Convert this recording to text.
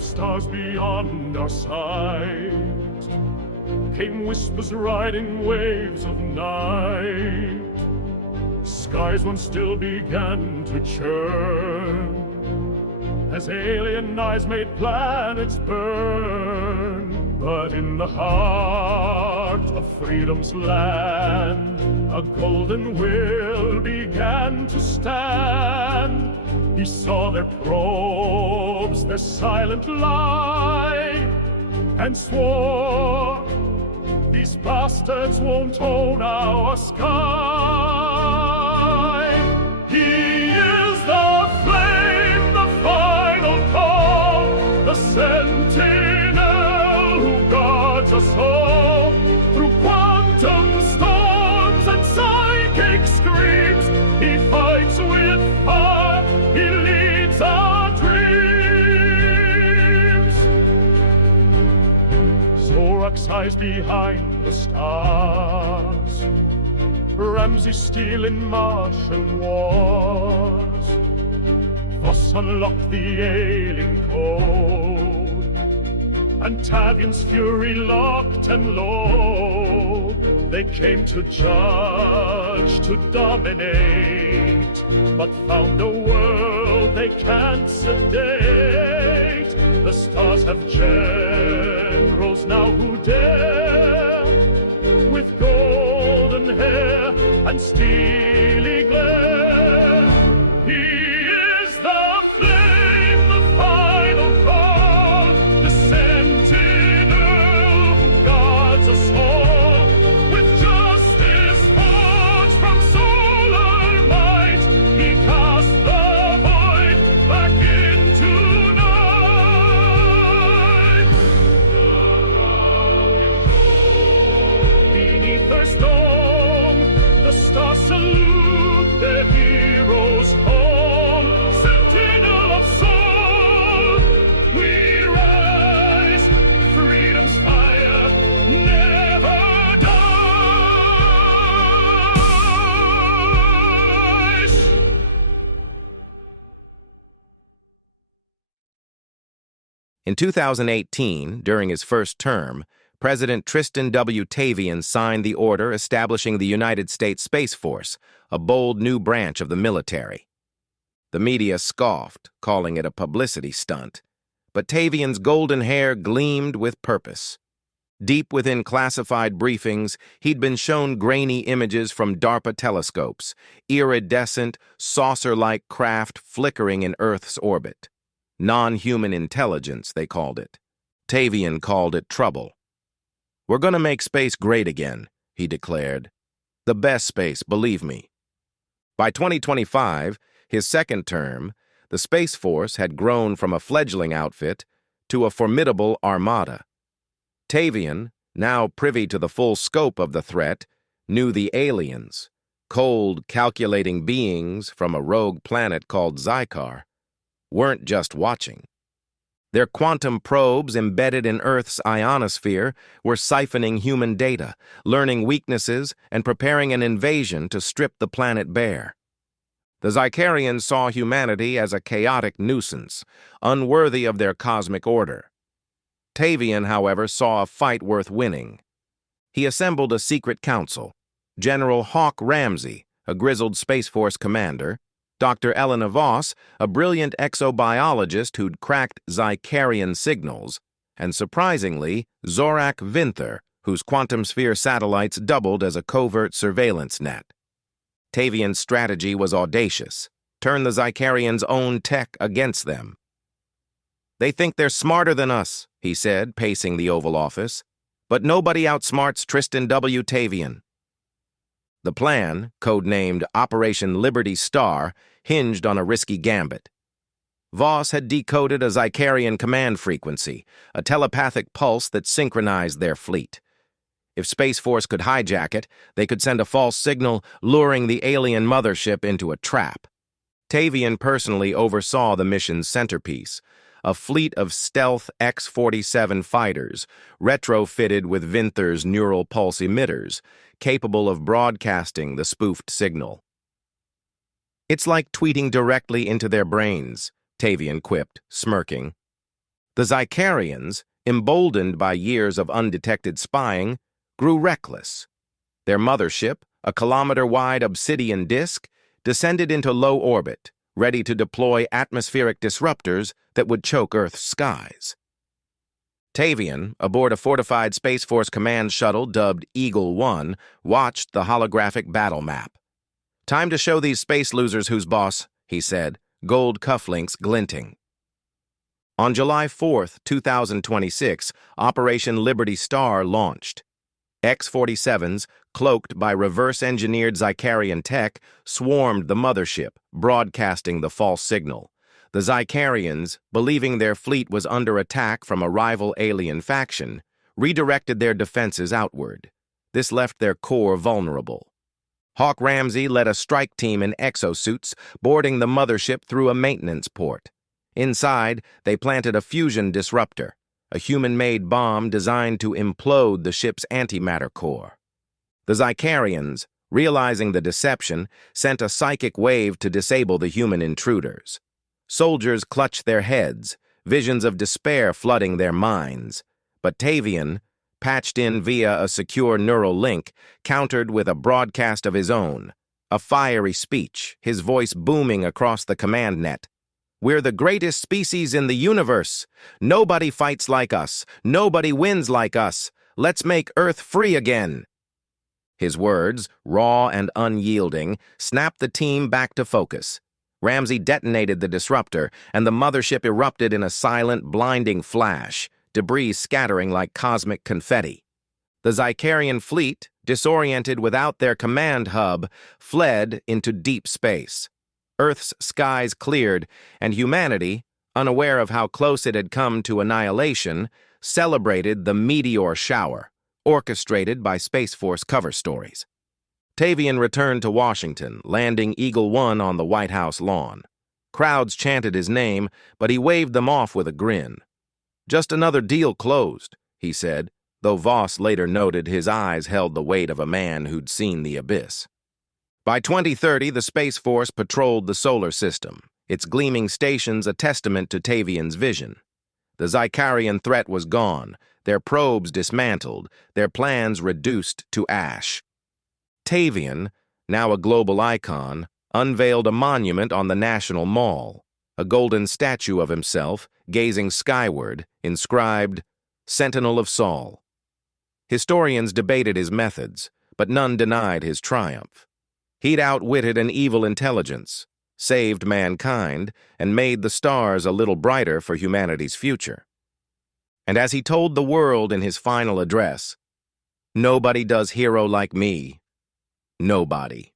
of stars beyond our sight came whispers riding waves of night. Skies once still began to churn as alien eyes made planets burn. But in the heart of freedom's land, a golden will began to stand. He saw their probes, their silent lie, and swore, these bastards won't own our sky. He is the flame, the final call, the sentinel who guards us all. Through quantum storms and psychic screams, he fights with fire, he leads our dreams. Zorak sighs behind the stars, Ramsey stealing Martian wars. Voss unlocked the alien code, and Tavian's fury locked and low. They came to judge, to dominate, but found a world they can't sedate. The stars have generals now who dare, with golden hair and steely glare. He is the flame, the final call, the sentinel who guards us all. With justice forged from solar might, he casts the void back into night. Beneath their storm, the stars salute their heroes home. Sentinel of Sol, we rise. Freedom's fire never dies. In 2018, during his first term, President Tristan W. Tavian signed the order establishing the United States Space Force, a bold new branch of the military. The media scoffed, calling it a publicity stunt, but Tavian's golden hair gleamed with purpose. Deep within classified briefings, he'd been shown grainy images from DARPA telescopes, iridescent, saucer-like craft flickering in Earth's orbit. Non-human intelligence, they called it. Tavian called it trouble. "We're going to make space great again," he declared. "The best space, believe me." By 2025, his second term, the Space Force had grown from a fledgling outfit to a formidable armada. Tavian, now privy to the full scope of the threat, knew the aliens, cold, calculating beings from a rogue planet called Zykar, weren't just watching. Their quantum probes embedded in Earth's ionosphere were siphoning human data, learning weaknesses, and preparing an invasion to strip the planet bare. The Zykarians saw humanity as a chaotic nuisance, unworthy of their cosmic order. Tavian, however, saw a fight worth winning. He assembled a secret council: General Hawk Ramsey, a grizzled Space Force commander, Dr. Elena Voss, a brilliant exobiologist who'd cracked Zykarian signals, and surprisingly, Zorak Vynther, whose quantum sphere satellites doubled as a covert surveillance net. Tavian's strategy was audacious: turn the Zykarians' own tech against them. "They think they're smarter than us," he said, pacing the Oval Office, "but nobody outsmarts Tristan W. Tavian." The plan, codenamed Operation Liberty Star, hinged on a risky gambit. Voss had decoded a Zykarian command frequency, a telepathic pulse that synchronized their fleet. If Space Force could hijack it, they could send a false signal, luring the alien mothership into a trap. Tavian personally oversaw the mission's centerpiece, a fleet of stealth X-47 fighters, retrofitted with Vynther's neural pulse emitters, capable of broadcasting the spoofed signal. "It's like tweeting directly into their brains," Tavian quipped, smirking. The Zykarians, emboldened by years of undetected spying, grew reckless. Their mothership, a kilometer-wide obsidian disk, descended into low orbit, ready to deploy atmospheric disruptors that would choke Earth's skies. Tavian, aboard a fortified Space Force command shuttle dubbed Eagle 1, watched the holographic battle map. "Time to show these space losers who's boss," he said, gold cufflinks glinting. On July 4, 2026, Operation Liberty Star launched. X-47s, cloaked by reverse-engineered Zykarian tech, swarmed the mothership, broadcasting the false signal. The Zykarians, believing their fleet was under attack from a rival alien faction, redirected their defenses outward. This left their core vulnerable. Hawk Ramsey led a strike team in exosuits, boarding the mothership through a maintenance port. Inside, they planted a fusion disruptor, a human-made bomb designed to implode the ship's antimatter core. The Zykarians, realizing the deception, sent a psychic wave to disable the human intruders. Soldiers clutched their heads, visions of despair flooding their minds. But Tavian, patched in via a secure neural link, countered with a broadcast of his own, a fiery speech, his voice booming across the command net. "We're the greatest species in the universe. Nobody fights like us. Nobody wins like us. Let's make Earth free again." His words, raw and unyielding, snapped the team back to focus. Ramsey detonated the disruptor, and the mothership erupted in a silent, blinding flash, debris scattering like cosmic confetti. The Zykarian fleet, disoriented without their command hub, fled into deep space. Earth's skies cleared, and humanity, unaware of how close it had come to annihilation, celebrated the meteor shower, orchestrated by Space Force cover stories. Tavian returned to Washington, landing Eagle 1 on the White House lawn. Crowds chanted his name, but he waved them off with a grin. "Just another deal closed," he said, though Voss later noted his eyes held the weight of a man who'd seen the abyss. By 2030, the Space Force patrolled the solar system, its gleaming stations a testament to Tavian's vision. The Zykarian threat was gone, their probes dismantled, their plans reduced to ash. Tavian, now a global icon, unveiled a monument on the National Mall, a golden statue of himself, gazing skyward, inscribed, "Sentinel of Sol." Historians debated his methods, but none denied his triumph. He'd outwitted an evil intelligence, saved mankind, and made the stars a little brighter for humanity's future. And as he told the world in his final address, "Nobody does hero like me. Nobody."